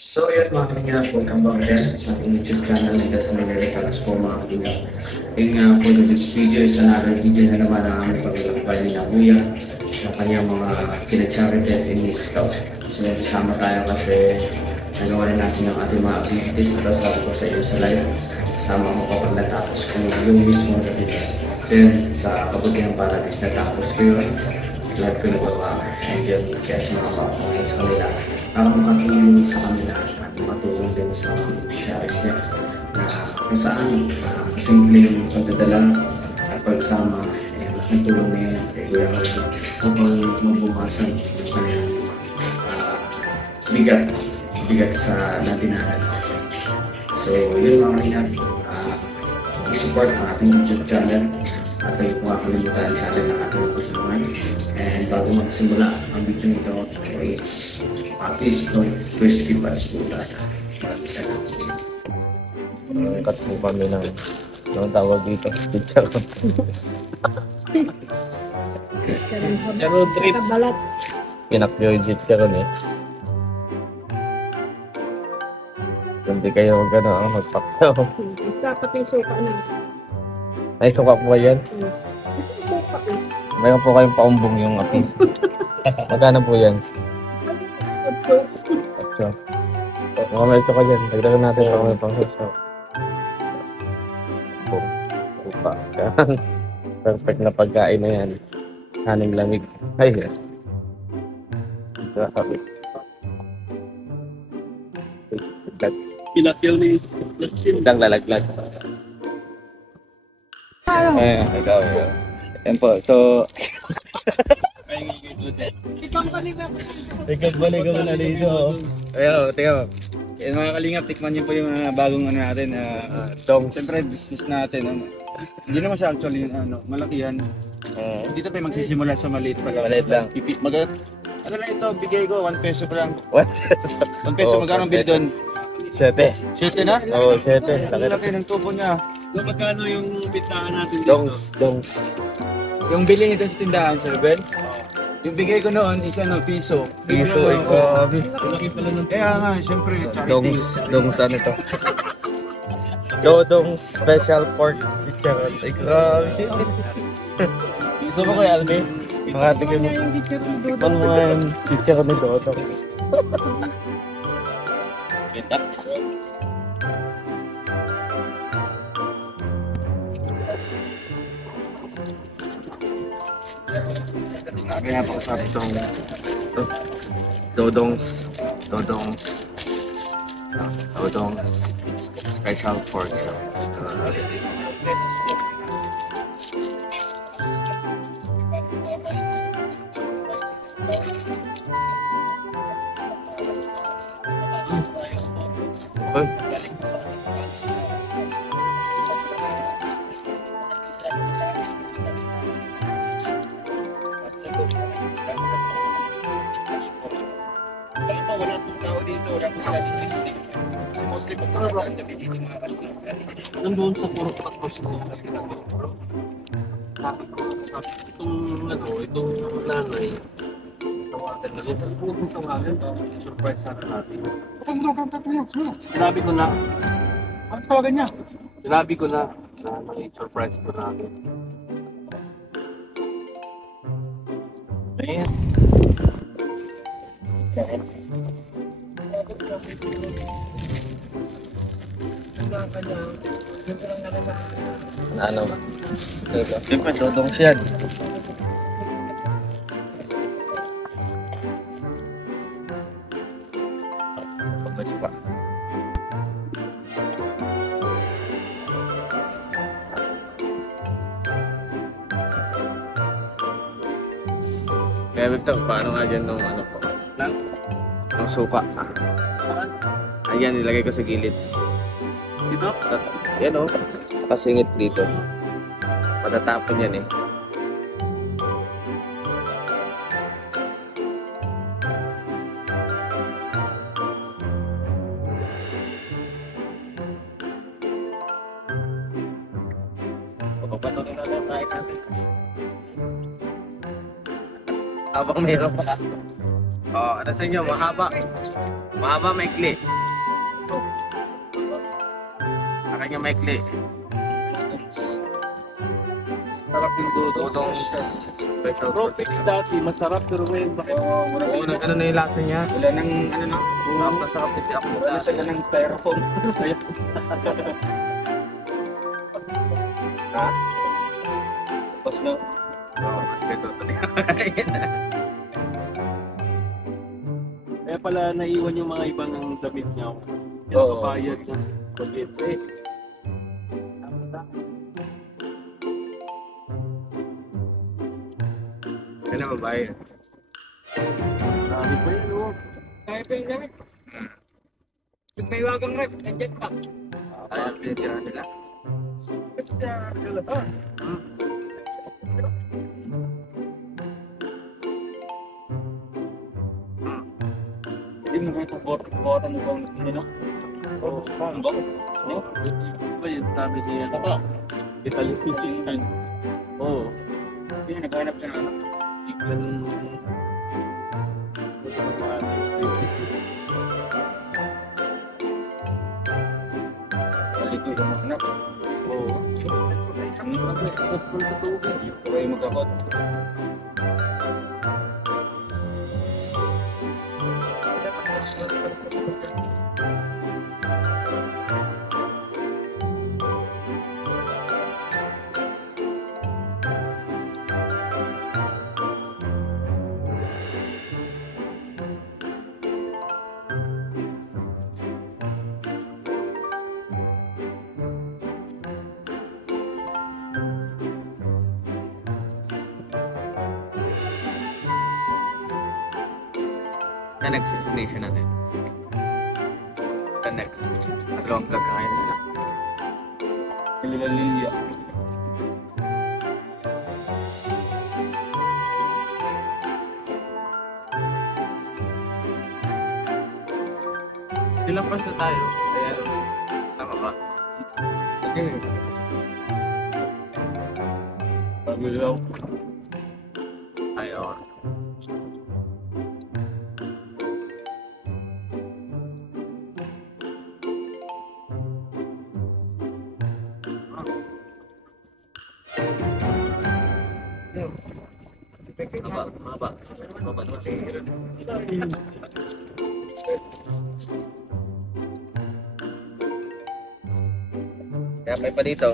So yun mga kanina, welcome back again sa ating YouTube channel na That's My Miracles po mga kanina. Yun nga po, this video is another video na naman ang aming paglalakbay ni na Kuya sa kanyang mga kinacharity at in-scout. So kasama tayo kasi nagawa na natin ang ating mga activities na sabi ko sa iyo sa live. Kasama mo kapag natapos ko yung mismo na video. Then sa kabutihang paradise natapos ko yun. Lahat ko nagawa. And yun, kaya sa mga kapatid sa kanila para makatulong sa kanila at makatulong din sa mga beneficiaries niya na kung saan simpleng pagdadala at pagsama ang tulong na yun kay Kuya Marty upang mabukasan yung kanyang bigat sa natinahan. So yun mga kanina, i-support ang ating YouTube channel at kayo kung kakalimutan ang channel ng ating kasamaan. And bago magsimula ang video nito, please don't skip us po tayo. Isa lang. Cut po kami ng tawag dito. Chicharon. Chicharon trip. Balat. Pinakyo yung chicharon eh. Hindi kayo magpakyaw. Dapat yung suka na. Ay, suka po yan. Suka eh. Mayroon po kayong paumbong yung apis. Magkano po yan? Atso. Mga may suka dyan. Dagdagan natin pa may pang-hitso. Suka. Perfect na pagkain na yan. Haning lamig. Ay, grabe. Pinakyaw ni Dang lalaglag. Ay, ikaw. Yan po. So, balik ako na dito. ayo, tingnan mo. Yan mga kalingap, tikman niyo po yung bagong natin. Dongs. Siyempre, business natin. Hindi naman siya actually malaki yan. Dito tayo magsisimula sa maliit pa lang. Maliit lang. Ano lang ito, bigay ko, 1 peso pa lang. What? 1 peso, Oh, magkano 1 bill doon? 7. 7 na? Oo, 7. Ang laki ng tubo niya. So, magkano yung bitahan natin dito? Dongs. Yung bili nito sa tindahan, Sir Ben, yung bigay ko noon, isa piso. Piso, ikaw. Malaki pala ng Kaya nga, siyempre, charity. Dongs ano to? Dodong special pork chicharon. Ay, grabe. Gusto mo kaya, Albi? Makatingin mo. Tikman mo nga yung chicharon ni Dodongs. Getax. Kaya pa sabi itong Dodongs special pork. Alam mo, wala pong tao dito, wala po sila dito listing. Kasi mostly pag tumataan kami dito mga kalingap. Nandun sa puro tapos ko. Sabi ko, itong nanay. Tawagan na rin. Huwag mong tawagan. Surprise sana natin. Sinabi ko na. Ang tawagan niya? Sinabi ko na surprise ko natin. Ayan. Ano? Siyempre, Dodongs yan. Pagkas pa. Kaya Victor, paano nga dyan nung ano po? Ang suka. Ayan, nilagay ko sa gilid. Dito? Yan o. Nakasingit dito. Patatapon yan eh. Pagpapatuloy natin, try natin. Habang mayroon pa. Oh, ano sa inyo? Mahaba. Mahaba, maikli. Akin nga maikli. Sarap yung Dudong special. Tropics dati, masarap pero ngayon bakit? Oo, ano na yung lasa niya? Wala nang ano na. Sarap na sarap ito ako. Wala na sila ng styrofoam. Ha? Tapos na. Oo, mas ito talaga. Kaya pala naiwan yung mga ibang ng damit niya. Yung Oo. papayag ng kuryente. Ano ba ba yun? Marami pa yun, oh. Kaya pa yung gamit. Yung may wagang rep, nandiyan pa. Ayaw pinitira nila. Hindi mo kayo pagbuatan mo kung ano. Oh, Ang bako. oh. Ba yung sabi niya ka? Italy. Oh. Hindi na naghanap siya ng anak. Tignan. Balik ko yung anak. Oh. Tapos ng tubig. Hindi ko kayo magkakot. The next destination natin. The next. Dalawang vlog ka ngayon sila. Lilia. Nilampas na tayo. Kaya, tama ba? Pagulaw. Ay, oo. Maba, maba. Maba naman. Kaya may pa dito.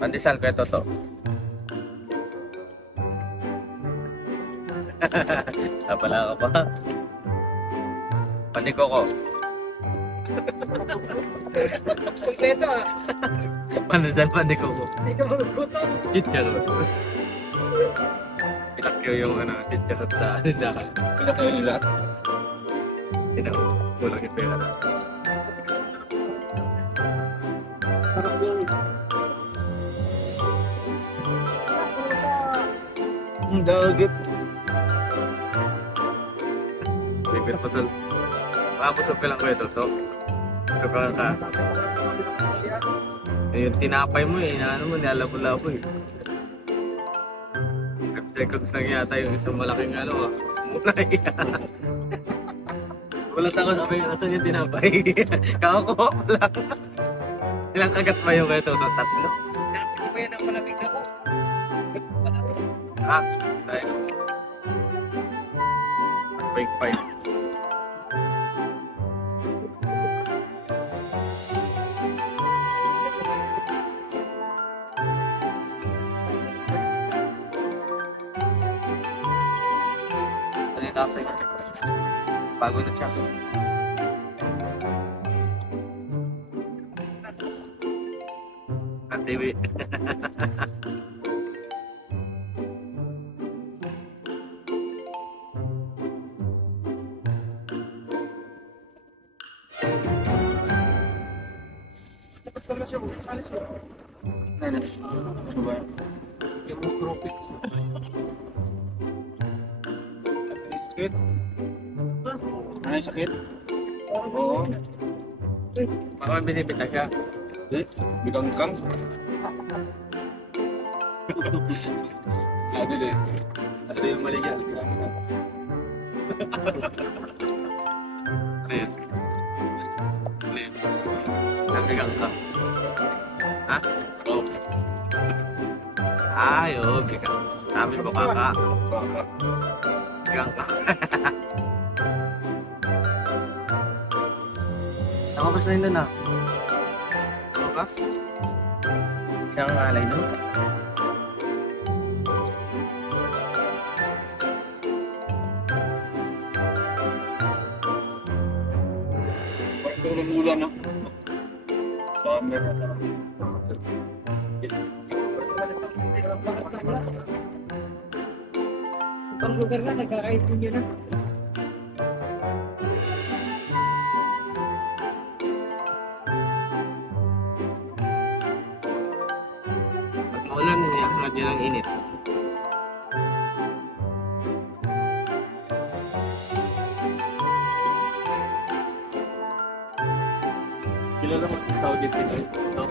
Pandesal kaya toto. Pala ka pa. Pandikoko. Kompleto ah. Pandesal pandikoko. Hindi ka magugutom. Chicharot. Pinakyo yung chicharot sa tindahan. Pinakayo yung lahat. Kulang yung pera na. Sarap yun. Ang dagit. Bibir pa tol. Makapusog ka lang ko ito, to. Ito ka. Yung tinapay mo ano mo, nialabo-labo eh. 5 seconds lang yata yung isang malaking mulay. Wala sa ako sabi, asan yung tinapay? Kakakuha ko lang. Ilang kagat pa yung ito? 3? Hindi pa yan ang malamig na po. Tayo. Bike. Kasi bago na siya. Ang TV. Ano ba? Yung tropics. Sakit? Ano yung sakit? Oo. Baka may binibita siya. Bigangkang. Lado din. Ano yung mali niya? Ayun. Nabigang ka. Ha? Oo. Ay, oo, bigang. Sabi mo kaka. Bigang ka. Nakapas na yun doon ah. Nakakas? Siya ang alay doon. Tulong ulan no? Summer. Ibang lugar na, nagkakaipin nyo na. Pag maulan, hangad nyo ng init. Kilala mo sa Saudi dito. No?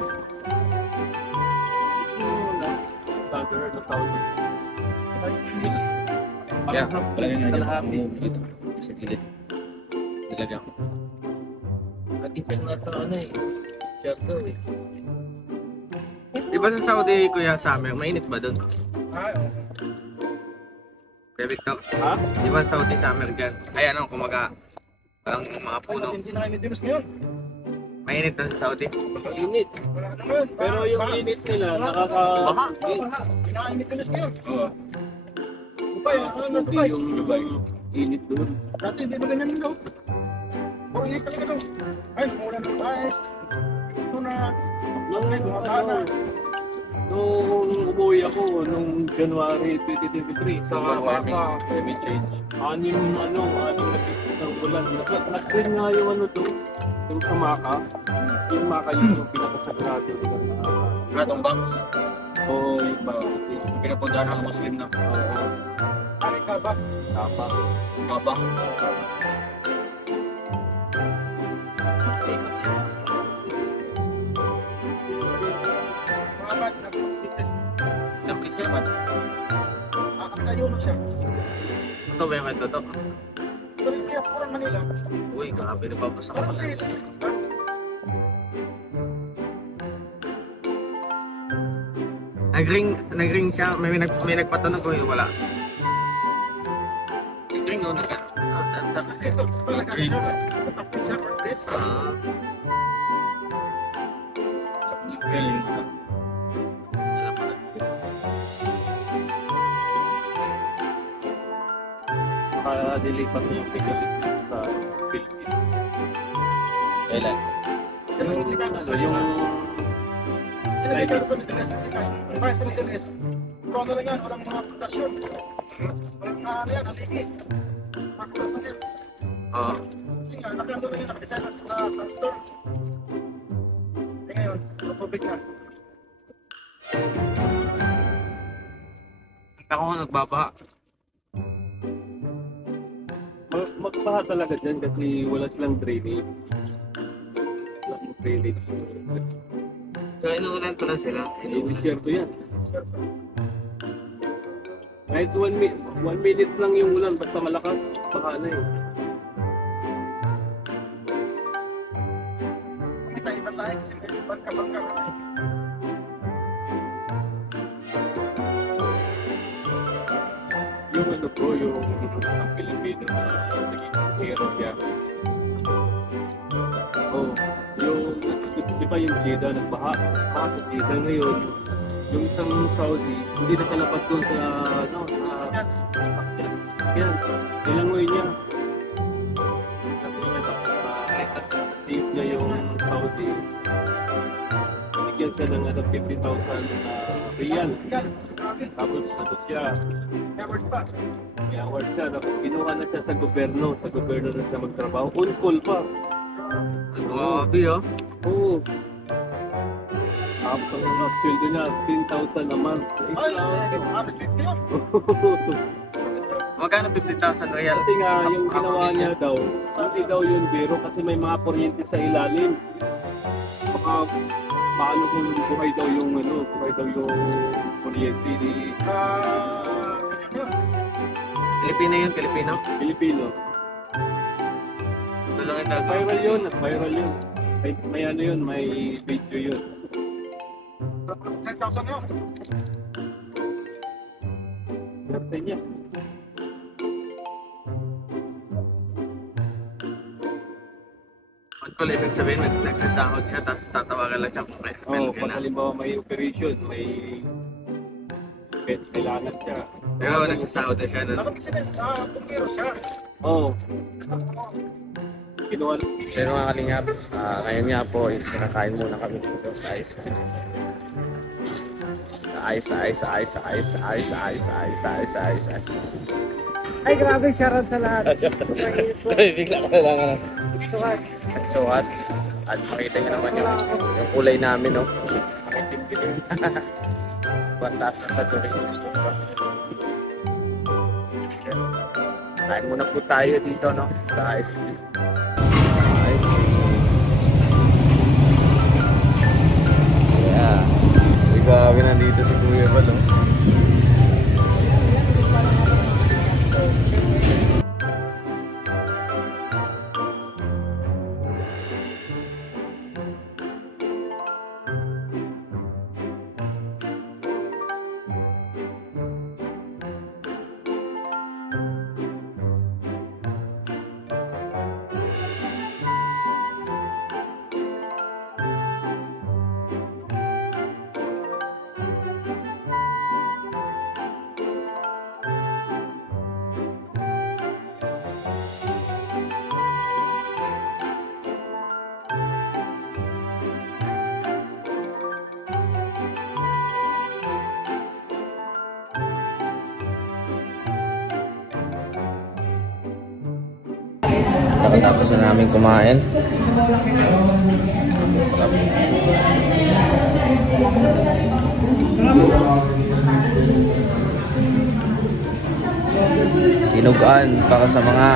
Vlogger na Saudi. Yeah, palagi nga dyan. Kalahati. Ito, sa gilid. Nilagyan ko. Pati siya nasa ano eh. Siya daw eh. Di ba sa Saudi, Kuya Summer, mainit ba doon? David, no? Ha? Di ba sa Saudi Summer dyan? Ay, ano, kumaga, ang mga puno. Hindi na kami dinos ngayon. Mainit na sa Saudi. Init. Pero yung init nila, Baha. Pinakainit dinos ngayon. Oo. Dubai, ano Dubai Dubai? yung Dubai. init doon. Dati hindi ba ganyan daw? Puro init talaga daw. Ay, umulan ng taes. Gusto na. Nung, Bumaba na. nung umuwi ako, nung January 2023, sa Maka, Climate change. anim na sigis ng ulan. Nag-green nga yung ano doon, yung sa Maka. Yung Maka yun yung pinakasagrado nila na Ratong box. o yung Maka. Pinapuntahan ng Muslim na. Ari ka ba? Tapa. Kaba. Mga bad na pieces. Ilang pieces? Nakakatayo na siya. Ito ba yung ito to? Pero kaya sa Quran Manila. Uy, grabe na babasa ka Ano pa. kasi Nag-ring siya. May nagpatanong ko yung wala. Nag-ring o kasi sa talaga siya. Tapos siya for this. Dilipat yung pickles sa Philippines. Kailan? So yung Ilagay ka sa Middle East kasi kaya sa Middle East. Kung ano lang yan, walang mga pundasyon. Walang ano yan, aligi. Makakas na yan. Oo. Kasi nga, nakano lang yan, nakadesign na sa store. Eh ngayon, tubig na. Ako nga nagbabaha. magbaha talaga dyan kasi wala silang drainage. Walang drainage. Kaya inuulan ko na sila. Inisierto yan. Kahit 1 minute lang yung ulan, basta malakas, baka na eh. Hindi tayo iba tayo kasi may bangka-bangka na eh. Yung ano bro, yung ang Pilipino na naging hero siya. Oh, yung, di ba yung Jeddah nagbaha? Baha sa Jeddah ngayon. Yung isang Saudi, hindi nakalabas doon sa, ano, yan, nilangoy niya. Sabi niya, save niya yung Saudi. Bigyan siya ng 50,000 na real. Yan, grabe. Tapos sagot siya, Covered pa. may award siya. Tapos kinuha na siya sa gobyerno. Sa gobyerno na siya magtrabaho. On call pa. Grabe oh. Oo. Tapos ang sweldo niya, 10,000 a month. Ay, atin 50 yun. Magkano 50,000 real? Kasi nga, yung ginawa niya daw, hindi daw yun biro kasi may mga kuryente sa ilalim. Baka paano kung buhay daw yung kuryente ni Sa... yun. Pilipino yun, Pilipino. Pilipino. Ito lang yung dati. Viral yun, viral yun. May ano yun, may video yun. Tapos 10,000 yun. Birthday niya. Kung ibig sabihin, nagsasahod siya, tapos tatawagan lang siya. Oo, pag halimbawa may operation, may kailangan siya. Pero nagsasahod na siya nun. Dapat kasi bumbero siya. Oo. Kinuha. So yun mga kalingap, ngayon nga po is nakain muna kami dito sa ice cream. Ice. Ay, grabe, shoutout sa lahat. Bigla ka lang. Sukat. Nagsukat. At makita nyo naman yung kulay namin, no? Makitim-kitim. Bantas na sa turing. Kain muna po tayo dito, no? Sa ice cream. Yeah. Grabe nandito si Kuya Balo. Pagkatapos na namin kumain. Tinugaan para sa mga